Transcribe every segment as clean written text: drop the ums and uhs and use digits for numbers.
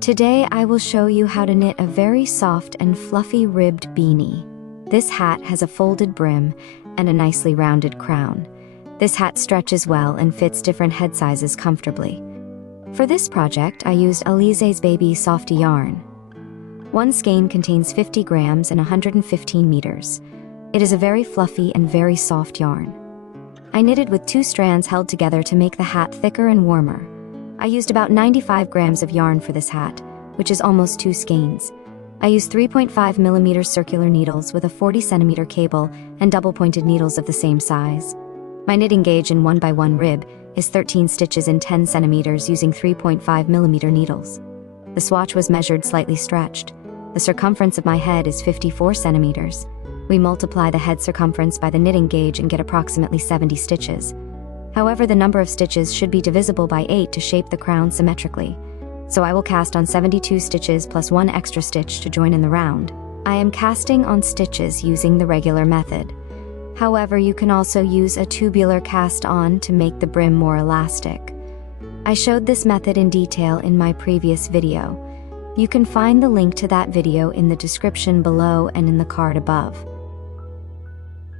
Today I will show you how to knit a very soft and fluffy ribbed beanie. This hat has a folded brim and a nicely rounded crown. This hat stretches well and fits different head sizes comfortably. For this project, I used Alize Baby Softy yarn. One skein contains 50 grams and 115 meters. It is a very fluffy and very soft yarn. I knitted with 2 strands held together to make the hat thicker and warmer. I used about 95 grams of yarn for this hat, which is almost 2 skeins. I used 3.5 millimeter circular needles with a 40 centimeter cable and double-pointed needles of the same size. My knitting gauge in 1x1 rib is 13 stitches in 10 centimeters using 3.5 millimeter needles. The swatch was measured slightly stretched. The circumference of my head is 54 centimeters. We multiply the head circumference by the knitting gauge and get approximately 70 stitches. However, the number of stitches should be divisible by 8 to shape the crown symmetrically. So I will cast on 72 stitches plus 1 extra stitch to join in the round. I am casting on stitches using the regular method. However, you can also use a tubular cast on to make the brim more elastic. I showed this method in detail in my previous video. You can find the link to that video in the description below and in the card above.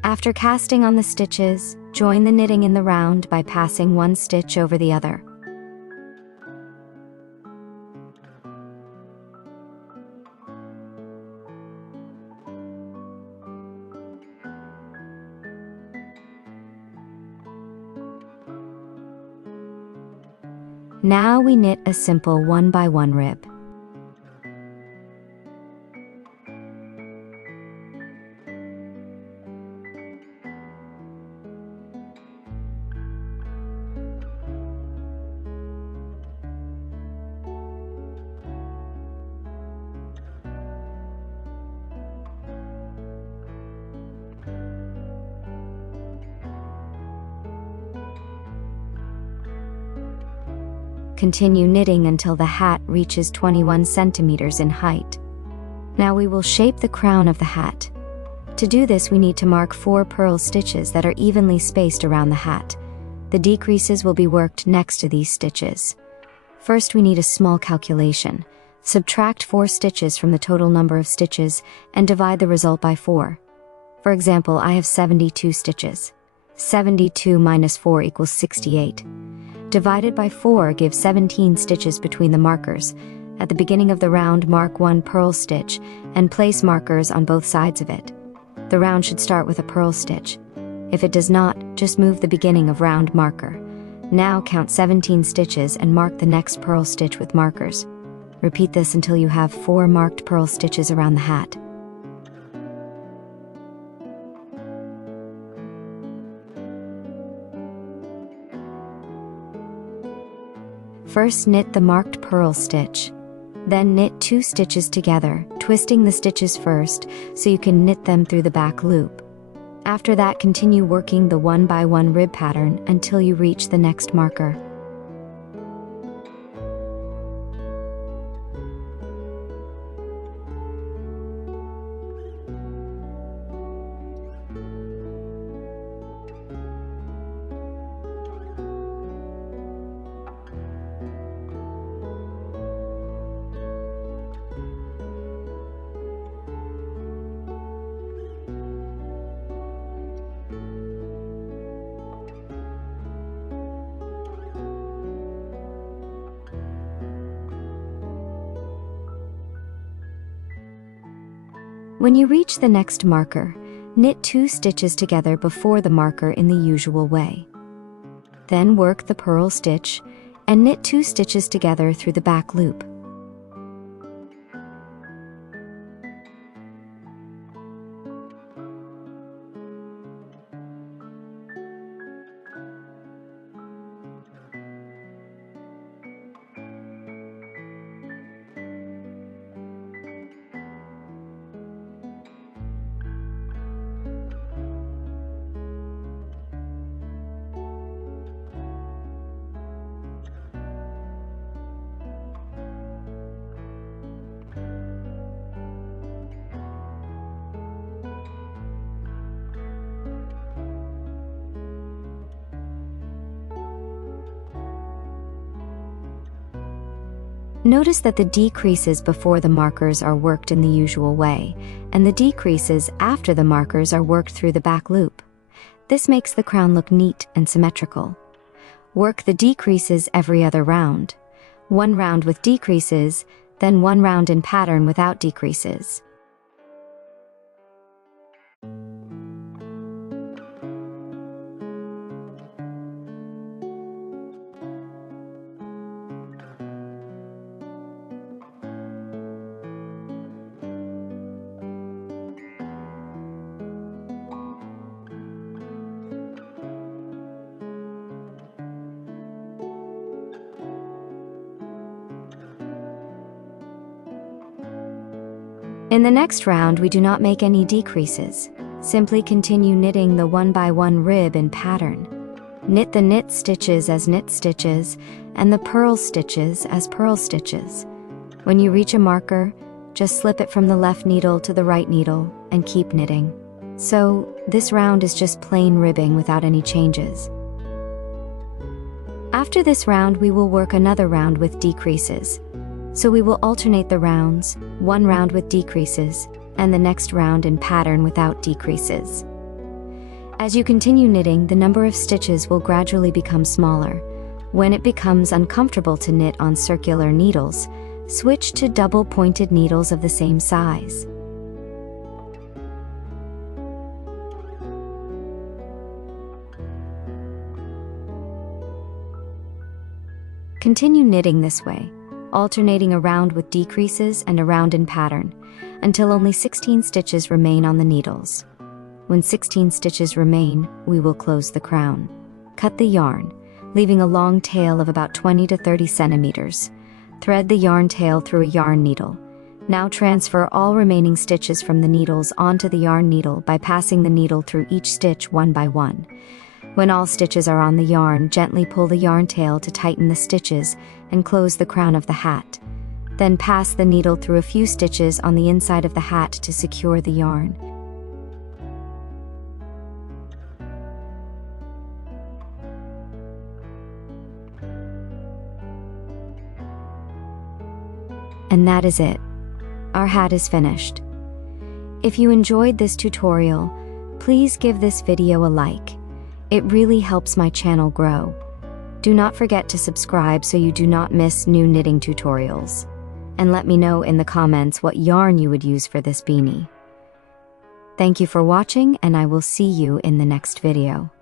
After casting on the stitches, join the knitting in the round by passing 1 stitch over the other. Now we knit a simple 1x1 rib. Continue knitting until the hat reaches 21 centimeters in height. Now we will shape the crown of the hat. To do this, we need to mark 4 purl stitches that are evenly spaced around the hat. The decreases will be worked next to these stitches. First, we need a small calculation. Subtract 4 stitches from the total number of stitches and divide the result by 4. For example, I have 72 stitches. 72 minus 4 equals 68. Divided by 4 gives 17 stitches between the markers. At the beginning of the round, mark 1 purl stitch and place markers on both sides of it. The round should start with a purl stitch. If it does not, just move the beginning of round marker. Now count 17 stitches and mark the next purl stitch with markers. Repeat this until you have 4 marked purl stitches around the hat. First, knit the marked purl stitch. Then knit 2 stitches together, twisting the stitches first so you can knit them through the back loop. After that, continue working the 1x1 rib pattern until you reach the next marker. When you reach the next marker, knit 2 stitches together before the marker in the usual way. Then work the purl stitch and knit 2 stitches together through the back loop. Notice that the decreases before the markers are worked in the usual way, and the decreases after the markers are worked through the back loop. This makes the crown look neat and symmetrical. Work the decreases every other round. 1 round with decreases, then 1 round in pattern without decreases. In the next round, we do not make any decreases. Simply continue knitting the 1 by 1 rib in pattern. Knit the knit stitches as knit stitches and the purl stitches as purl stitches. When you reach a marker, just slip it from the left needle to the right needle and keep knitting. So, this round is just plain ribbing without any changes. After this round, we will work another round with decreases. So we will alternate the rounds, 1 round with decreases, and the next round in pattern without decreases. As you continue knitting, the number of stitches will gradually become smaller. When it becomes uncomfortable to knit on circular needles, switch to double-pointed needles of the same size. Continue knitting this way, alternating a round with decreases and a round in pattern, until only 16 stitches remain on the needles. When 16 stitches remain, we will close the crown. Cut the yarn, leaving a long tail of about 20 to 30 centimeters. Thread the yarn tail through a yarn needle. Now transfer all remaining stitches from the needles onto the yarn needle by passing the needle through each stitch 1 by 1. When all stitches are on the yarn, gently pull the yarn tail to tighten the stitches and close the crown of the hat. Then pass the needle through a few stitches on the inside of the hat to secure the yarn. And that is it. Our hat is finished. If you enjoyed this tutorial, please give this video a like. It really helps my channel grow. Do not forget to subscribe so you do not miss new knitting tutorials. And let me know in the comments what yarn you would use for this beanie. Thank you for watching, and I will see you in the next video.